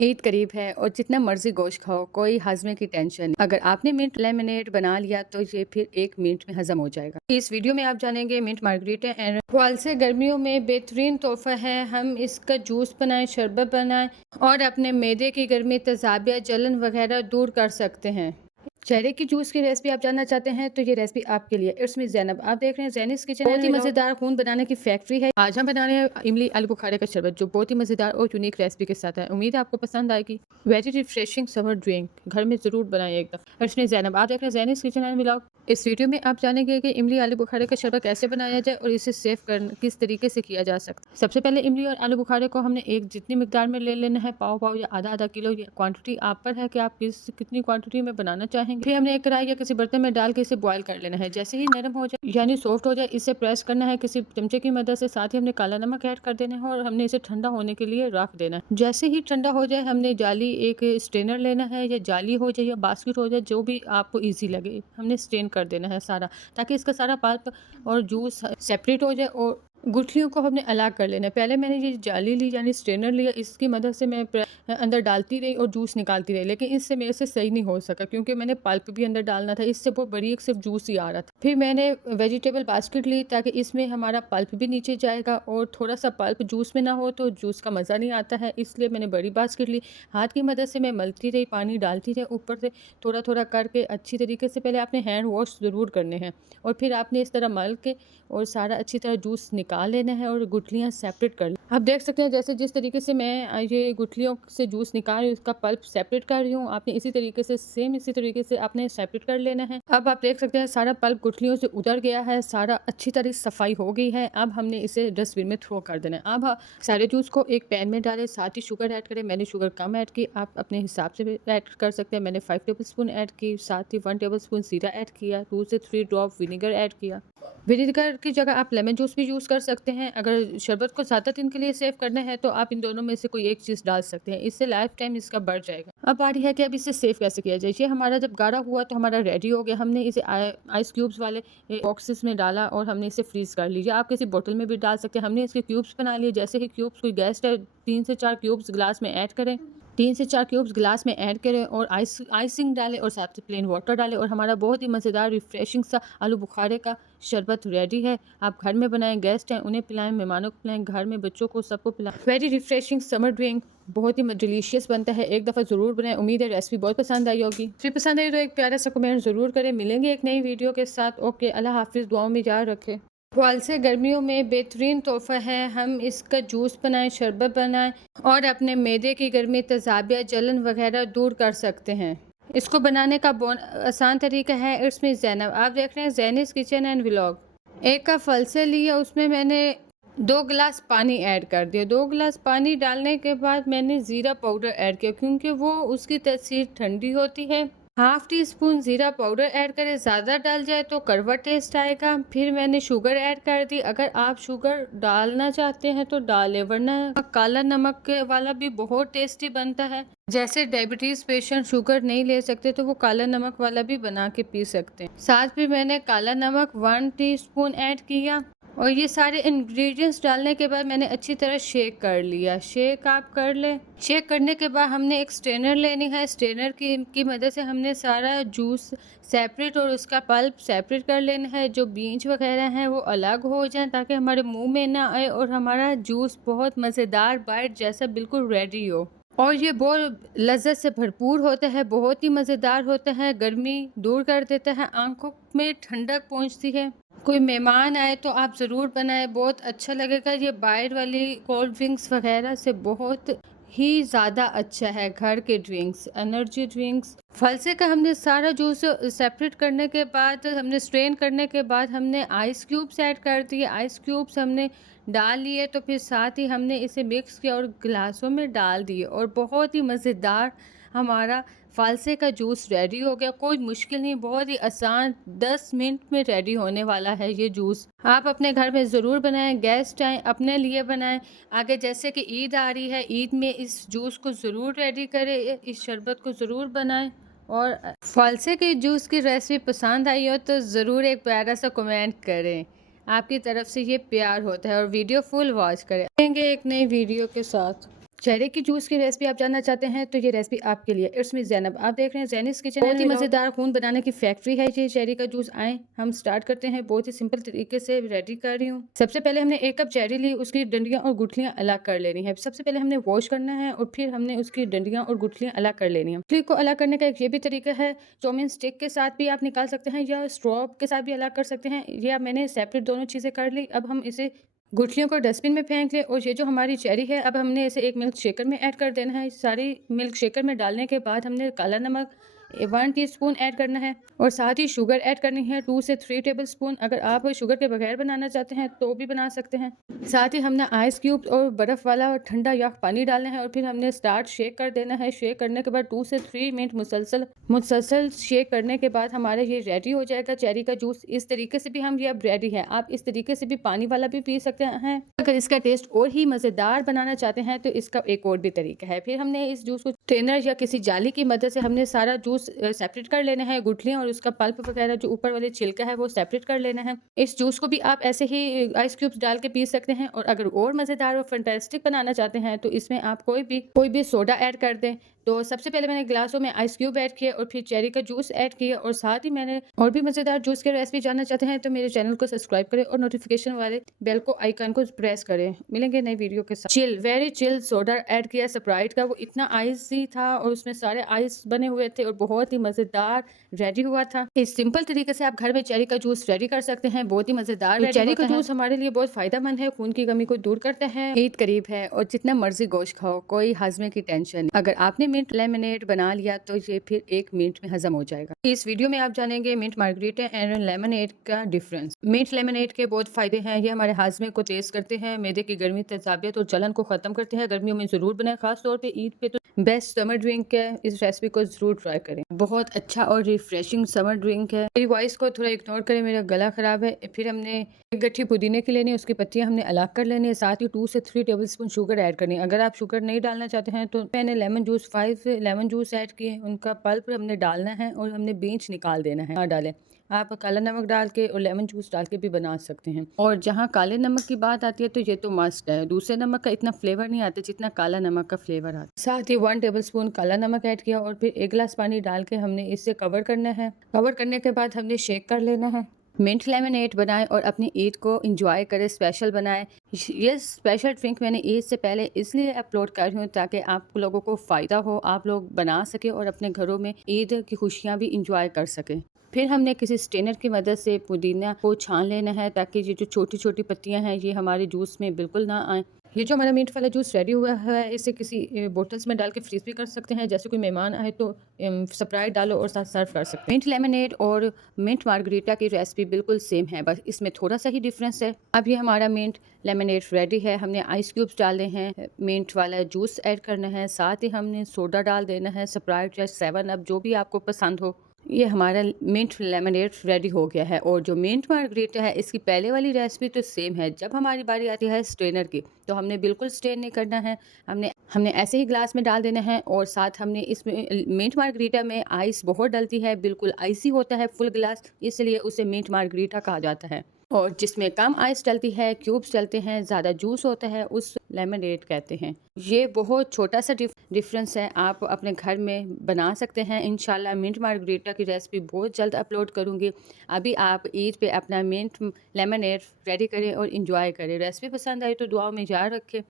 ईद करीब है और जितना मर्जी गोश्त खाओ कोई हजमे की टेंशन नहीं। अगर आपने मिंट लेमनेड बना लिया तो ये फिर 1 मिनट में हजम हो जाएगा। इस वीडियो में आप जानेंगे मिंट मार्गरीटा एंड फल से गर्मियों में बेहतरीन तोहफा है। हम इसका जूस बनाएं, शरबत बनाएं और अपने मैदे की गर्मी, तेजाबिया, जलन वगैरह दूर कर सकते हैं। चेहरे की जूस की रेसिपी आप जानना चाहते हैं तो ये रेसिपी आपके लिए। इट्स मी ज़ैनब, आप देख रहे हैं ज़ैनिस किचन। बहुत ही मज़ेदार खून बनाने की फैक्ट्री है। आज हम बना रहे हैं इमली आलू बुखारे का शरबत, जो बहुत ही मज़ेदार और यूनिक रेसिपी के साथ है। उम्मीद है आपको पसंद आएगी। वेरी रिफ्रेशिंग समर ड्रिंक घर में ज़रूर बनाएं एक दफ़ा। इट्स मी ज़ैनब, आप देख रहे हैं ज़ैनिस किचन एंड व्लॉग। इस वीडियो में आप जानेंगे कि इमली आलू बुखारे का शरबत कैसे बनाया जाए और इसे सेव कर किस तरीके से किया जा सकता है। सबसे पहले इमली और आलू बुखारे को हमने एक जितनी मिकदार में ले लेना है, पाव पाव या आधा आधा किलो। ये क्वांटिटी आप पर है कि आप कितनी क्वांटिटी में बनाना चाहेंगे। फिर हमने एक कढ़ाई या किसी बर्तन में डाल के इसे बॉईल कर लेना है। जैसे ही नरम हो जाए यानी सॉफ्ट हो जाए, इसे प्रेस करना है किसी चमचे की मदद से। साथ ही हमने काला नमक ऐड कर देना है और हमने इसे ठंडा होने के लिए रख देना है। जैसे ही ठंडा हो जाए हमने जाली एक स्ट्रेनर लेना है, या जाली हो जाए या बास्केट हो जाए, जो भी आपको ईजी लगे, हमने स्ट्रेन कर देना है सारा, ताकि इसका सारा पल्प और जूस सेपरेट हो जाए। और गुठलियों को हमने अलग कर लेना है। पहले मैंने ये जाली ली यानी स्ट्रेनर लिया, इसकी मदद से मैं अंदर डालती रही और जूस निकालती रही, लेकिन इससे मेरे से सही नहीं हो सका क्योंकि मैंने पल्प भी अंदर डालना था। इससे बहुत बारीक सिर्फ जूस ही आ रहा था। फिर मैंने वेजिटेबल बास्केट ली ताकि इसमें हमारा पल्प भी नीचे जाएगा और थोड़ा सा पल्प जूस में ना हो तो जूस का मज़ा नहीं आता है, इसलिए मैंने बड़ी बास्केट ली। हाथ की मदद से मैं मलती रही, पानी डालती रही, ऊपर से थोड़ा थोड़ा करके अच्छी तरीके से। पहले आपने हैंड वॉश ज़रूर करने हैं और फिर आपने इस तरह मल के और सारा अच्छी तरह जूस निकाल लेना है और गुठलियाँ सेपरेट कर। आप देख सकते हैं जैसे जिस तरीके से मैं ये गुठलियों से जूस निकाल रही हूँ, उसका पल्प सेपरेट कर रही हूँ। आपने इसी तरीके से सेम इसी तरीके से आपने सेपरेट कर लेना है। अब आप देख सकते हैं सारा पल्प गुठलियों से उतर गया है, सारा अच्छी तरह सफाई हो गई है। अब हमने इसे डस्टबिन में थ्रो कर देना है। अब सारे जूस को एक पैन में डालें, साथ ही शुगर ऐड करें। मैंने शुगर कम ऐड की, आप अपने हिसाब से ऐड कर सकते हैं। मैंने 5 टेबल स्पून ऐड की, साथ ही 1 टेबल स्पून जीरा ऐड किया, 2 से 3 ड्रॉप विनेगर ऐड किया। विनेगर की जगह आप लेमन जूस भी यूज़ कर सकते हैं। अगर शरबत को ज़्यादा दिन के लिए सेव करना है तो आप इन दोनों में से कोई एक चीज़ डाल सकते हैं, इससे लाइफ टाइम इसका बढ़ जाएगा। अब बारी है कि अब इसे सेव कैसे किया जाए। ये हमारा जब गाढ़ा हुआ तो हमारा रेडी हो गया। हमने इसे आइस क्यूब्स वाले बॉक्सेस में डाला और हमने इसे फ्रीज़ कर लिया। आप किसी बोतल में भी डाल सकते हैं। हमने इसके क्यूब्स बना लिए। जैसे ही क्यूब्स, कोई गेस्ट है, 3 से 4 क्यूब्स गिलास में ऐड करें, 3 से 4 क्यूब्स गिलास में ऐड करें और आइसिंग डालें और साथ में प्लेन वाटर डालें और हमारा बहुत ही मज़ेदार रिफ्रेशिंग सा आलू बुखारे का शरबत रेडी है। आप घर में बनाएं, गेस्ट हैं उन्हें पिलाएं, मेहमानों को पिलाएं, घर में बच्चों को सबको पिलाएं। वेरी रिफ्रेशिंग समर ड्रिंक, बहुत ही डिलीशियस बनता है। एक दफ़ा ज़रूर बनाएं। उम्मीद है रेसिपी बहुत पसंद आई होगी। रेसिपी पसंद आई तो एक प्यारा सा कमेंट ज़रूर करें। मिलेंगे एक नई वीडियो के साथ। ओके, अल्लाह हाफिज़, दुआओं में याद रखें। फल से गर्मियों में बेहतरीन तोहफा है। हम इसका जूस बनाएं, शरबत बनाएं और अपने मैदे की गर्मी, तेजाबिया, जलन वगैरह दूर कर सकते हैं। इसको बनाने का आसान तरीका है। इट्स मी ज़ैनब, आप देख रहे हैं ज़ैनिस किचन एंड व्लॉग। एक कप फल से लिया, उसमें मैंने 2 गिलास पानी ऐड कर दिया। 2 गिलास पानी डालने के बाद मैंने ज़ीरा पाउडर ऐड किया क्योंकि वो उसकी तासीर ठंडी होती है। हाफ टी स्पून ज़ीरा पाउडर ऐड करें, ज़्यादा डाल जाए तो कड़वा टेस्ट आएगा। फिर मैंने शुगर ऐड कर दी। अगर आप शुगर डालना चाहते हैं तो डालें, वरना काला नमक वाला भी बहुत टेस्टी बनता है। जैसे डायबिटीज़ पेशेंट शुगर नहीं ले सकते तो वो काला नमक वाला भी बना के पी सकते हैं। साथ में मैंने काला नमक 1 टीस्पून ऐड किया और ये सारे इंग्रेडिएंट्स डालने के बाद मैंने अच्छी तरह शेक कर लिया। शेक आप कर लें। शेक करने के बाद हमने एक स्ट्रेनर लेनी है। स्ट्रेनर की मदद से हमने सारा जूस सेपरेट और उसका पल्प सेपरेट कर लेना है। जो बीज वगैरह हैं वो अलग हो जाएं ताकि हमारे मुंह में ना आए और हमारा जूस बहुत मज़ेदार बाइट जैसा बिल्कुल रेडी हो। और ये बहुत लज्जत से भरपूर होता है, बहुत ही मज़ेदार होता है, गर्मी दूर कर देता है, आंखों में ठंडक पहुंचती है। कोई मेहमान आए तो आप ज़रूर बनाएं, बहुत अच्छा लगेगा। ये बाहर वाली कोल्ड ड्रिंक्स वगैरह से बहुत ही ज़्यादा अच्छा है। घर के ड्रिंक्स, एनर्जी ड्रिंक्स। फलसे का हमने सारा जूस सेपरेट करने के बाद, हमने स्ट्रेन करने के बाद हमने आइस क्यूब्स ऐड कर दिए। आइस क्यूब्स हमने डाल लिए तो फिर साथ ही हमने इसे मिक्स किया और गिलासों में डाल दिए और बहुत ही मज़ेदार हमारा फालसे का जूस रेडी हो गया। कोई मुश्किल नहीं, बहुत ही आसान, 10 मिनट में रेडी होने वाला है ये जूस। आप अपने घर में ज़रूर बनाएं, गेस्ट आएँ, अपने लिए बनाएं। आगे जैसे कि ईद आ रही है, ईद में इस जूस को ज़रूर रेडी करें, इस शरबत को ज़रूर बनाएं। और फालसे के जूस की रेसिपी पसंद आई हो तो ज़रूर एक प्यारा सा कमेंट करें। आपकी तरफ से ये प्यार होता है और वीडियो फुल वॉच करें। मिलेंगे एक नई वीडियो के साथ। चेरी की जूस की रेसिपी आप जानना चाहते हैं तो ये रेसिपी आपके लिए। इट्स मी ज़ैनब, आप देख रहे हैं ज़ैनिस किचन। बहुत ही मज़ेदार खून बनाने की फैक्ट्री है ये चेरी का जूस। आए हम स्टार्ट करते हैं। बहुत ही सिंपल तरीके से रेडी कर रही हूँ। सबसे पहले हमने 1 कप चेरी ली, उसकी डंडियाँ और गुठलियाँ अलग कर लेनी है। सबसे पहले हमने वॉश करना है और फिर हमने उसकी डंडियाँ और गुठलियाँ अलग कर लेनी है। गुठली को अलग करने का एक ये भी तरीका है, चौमिन स्टिक के साथ भी आप निकाल सकते हैं या स्ट्रॉ के साथ भी अलग कर सकते हैं। या मैंने सेपरेट दोनों चीज़ें कर ली। अब हम इसे गुठलियों को डस्टबिन में फेंक लें और ये जो हमारी चेरी है, अब हमने इसे एक मिल्क शेकर में ऐड कर देना है। सारी मिल्क शेकर में डालने के बाद हमने काला नमक 1 टीस्पून ऐड करना है और साथ ही शुगर ऐड करनी है 2 से 3 टेबलस्पून। अगर आप शुगर के बगैर बनाना चाहते हैं तो भी बना सकते हैं। साथ ही हमने आइस क्यूब और बर्फ़ वाला ठंडा या पानी डालना है और फिर हमने स्टार्ट शेक कर देना है। शेक करने के बाद 2 से 3 मिनट मुसलसल शेक करने के बाद हमारा ये रेडी हो जाएगा चेरी का जूस। इस तरीके से भी हम ये अब रेडी है। आप इस तरीके से भी पानी वाला भी पी सकते हैं। अगर इसका टेस्ट और ही मज़ेदार बनाना चाहते हैं तो इसका एक और भी तरीका है। फिर हमने इस जूस को स्ट्रेनर या किसी जाली की मदद से हमने सारा जूस सेपरेट कर लेना है। गुठलियाँ और उसका पल्प वगैरह जो ऊपर वाले छिलका है वो सेपरेट कर लेना है। इस जूस को भी आप ऐसे ही आइस क्यूब्स डाल के पी सकते हैं। और अगर और मज़ेदार और फैंटास्टिक बनाना चाहते हैं तो इसमें आप कोई भी सोडा ऐड कर दें। तो सबसे पहले मैंने ग्लासों में आइस क्यूब ऐड किया और फिर चेरी का जूस ऐड किया। और साथ ही मैंने और भी मज़ेदार जूस की रेसिपी जानना चाहते हैं तो मेरे चैनल को सब्सक्राइब करें और नोटिफिकेशन वाले बेल को आइकन को प्रेस करें। मिलेंगे नई वीडियो के साथ। वेरी चिल सोडा ऐड किया स्प्राइट का, वो इतना आइसी था और उसमें सारे आइस बने हुए थे और बहुत ही मज़ेदार रेडी हुआ था। इस सिंपल तरीके से आप घर में चेरी का जूस रेडी कर सकते हैं। बहुत ही मज़ेदार चेरी का जूस हमारे लिए बहुत फ़ायदेमंद है, खून की कमी को दूर करता है। ईद करीब है और जितना मर्जी गोश्त खाओ, कोई हाजमे की टेंशन नहीं। अगर आपने मिंट लेमनेड बना लिया तो ये फिर 1 मिनट में हजम हो जाएगा। इस वीडियो में आप जानेंगे मिंट मार्गरीटा एंड लेमनेड का डिफरेंस। मिंट लेमनेड के बहुत फायदे हैं। ये हमारे हाजमे को तेज करते हैं, मैदे की गर्मी, तेजाबियत और जलन को खत्म करते हैं। गर्मियों में जरूर बनाए, खास तौर पे ईद पे तो बेस्ट समर ड्रिंक है। इस रेसिपी को जरूर ट्राई करें। बहुत अच्छा और रिफ्रेशिंग समर ड्रिंक है। मेरी वॉइस को थोड़ा इग्नोर करें, मेरा गला खराब है। फिर हमने एक गट्ठी पुदीने की लेनी है, उसकी पत्तियां हमने अलग कर लेनी है। साथ ही 2 से 3 टेबलस्पून शुगर ऐड करनी है। अगर आप शुगर नहीं डालना चाहते हैं तो मैंने lemon juice 5 lemon juice add किए, उनका पल्प हमने डालना है और हमने बीज निकाल देना है। ना डालें, आप काला नमक डाल के और लेमन जूस डाल के भी बना सकते हैं। और जहाँ काले नमक की बात आती है तो ये तो मस्ट है। दूसरे नमक का इतना फ्लेवर नहीं आता जितना काला नमक का फ्लेवर आता है। साथ ही 1 टेबलस्पून काला नमक ऐड किया और फिर 1 गिलास पानी डाल के हमने इसे कवर करना है। कवर करने के बाद हमने शेक कर लेना है। मिंट लेमनेड बनाएं और अपनी ईद को एंजॉय करें, स्पेशल बनाएं। ये स्पेशल ड्रिंक मैंने ईद से पहले इसलिए अपलोड कर रही हूँ ताकि आप लोगों को फ़ायदा हो, आप लोग बना सके और अपने घरों में ईद की खुशियाँ भी इंजॉय कर सकें। फिर हमने किसी स्ट्रेनर की मदद से पुदीना को छान लेना है ताकि ये जो छोटी छोटी पत्तियां हैं ये हमारे जूस में बिल्कुल ना आए। ये जो हमारा मिंट वाला जूस रेडी हुआ है इसे किसी बोतल्स में डाल के फ्रीज भी कर सकते हैं। जैसे कोई मेहमान आए तो स्प्राइट डालो और साथ सर्व कर सकते हैं। मिंट लेमनेड और मिंट मार्गरीटा की रेसिपी बिल्कुल सेम है, बस इसमें थोड़ा सा ही डिफरेंस है। अब ये हमारा मिंट लेमनेड रेडी है। हमने आइस क्यूब्स डालने हैं, मिंट वाला जूस ऐड करना है, साथ ही हमने सोडा डाल देना है, स्प्राइट या 7 अप जो भी आपको पसंद हो। ये हमारा मिंट लेमनेड रेडी हो गया है। और जो मिंट मार्गरीटा है इसकी पहले वाली रेसिपी तो सेम है। जब हमारी बारी आती है स्ट्रेनर की तो हमने बिल्कुल स्ट्रेन नहीं करना है, हमने ऐसे ही ग्लास में डाल देना है। और साथ हमने इसमें मिंट मार्गरीटा में आइस बहुत डलती है, बिल्कुल आइसी होता है फुल ग्लास, इसलिए उसे मिंट मार्गरीटा कहा जाता है। और जिसमें कम आइस डलती है, क्यूब्स डलते हैं, ज़्यादा जूस होता है, उस लेमनेड कहते हैं। ये बहुत छोटा सा डिफरेंस है, आप अपने घर में बना सकते हैं। इंशाल्लाह मिंट मार्गरीटा की रेसिपी बहुत जल्द अपलोड करूँगी। अभी आप ईद पे अपना मिंट लेमनेड रेडी करें और इंजॉय करें। रेसिपी पसंद आई तो दुआओं में याद रखें।